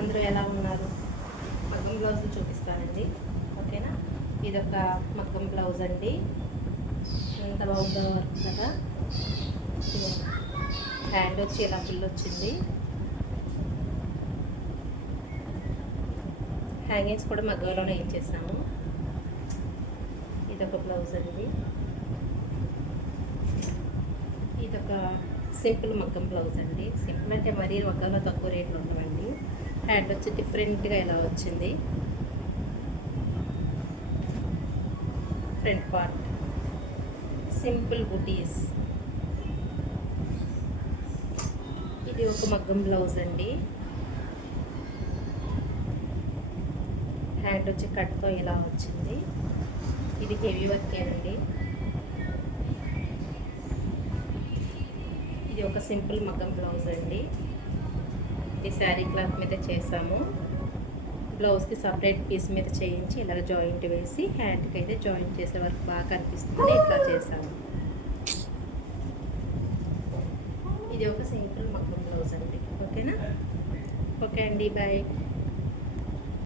అందరూ ఎలా ఉన్నారు? మగ్గం బ్లౌజ్ చూపిస్తానండి. ఓకేనా? ఇది ఒక మగ్గం బ్లౌజ్ అండి. ఎంత బాగుందో వర్క్ కదా? హ్యాండ్ వచ్చి ఇలా ఫుల్ వచ్చింది. హ్యాంగింగ్స్ కూడా మగ్గంలోనే ఇచ్చేసాము ఇది ఒక బ్లౌజ్ అండి. ఇదొక సింపుల్ మగ్గం బ్లౌజ్ అండి. సింపుల్ అంటే మరీ మగ్గంలో తక్కువ రేట్లు ఉండవండి. హ్యాండ్ వచ్చి డిఫరెంట్గా ఇలా వచ్చింది. ఫ్రంట్ పార్ట్ సింపుల్ బుటీస్ ఇది ఒక మగ్గం బ్లౌజ్ అండి. హ్యాండ్ వచ్చి కట్తో ఇలా వచ్చింది. ఇది హెవీ వర్కే అండి. ఇది ఒక సింపుల్ మగ్గం బ్లౌజ్ అండి. ఈ శారీ క్లాత్ మీద చేసాము బ్లౌజ్కి సపరేట్ పీస్ మీద చేయించి ఇలా జాయింట్ వేసి హ్యాండ్కి అయితే జాయింట్ చేసే వరకు బాగా కనిపిస్తుంది. ఇట్లా చేసాము ఇది ఒక సింపుల్ మగ్గం బ్లౌజ్ అండి. ఓకేనా? ఓకే అండి. బాయ్.